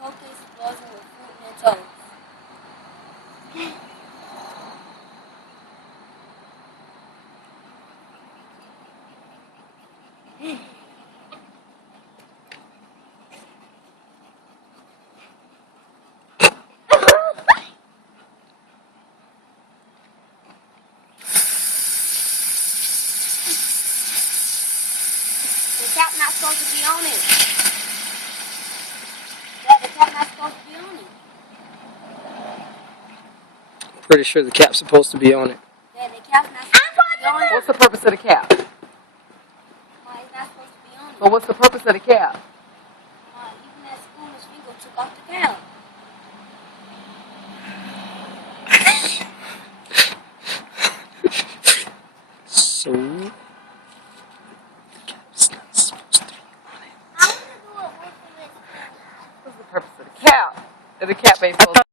Coke explosion with fruit and toast. The cap not supposed to be on it. Yeah, the cap not supposed to be on it. Pretty sure the cap's supposed to be on it. Yeah, the cap's not supposed to be on it. What's the purpose of the cap? It's not supposed to be on it. So what's the purpose of the cap? Even at school, Miss Finkel took off the cap. So, the cap's not supposed to be on it. I want to do it with this. What's the purpose of the cap? If the cap ain't supposed to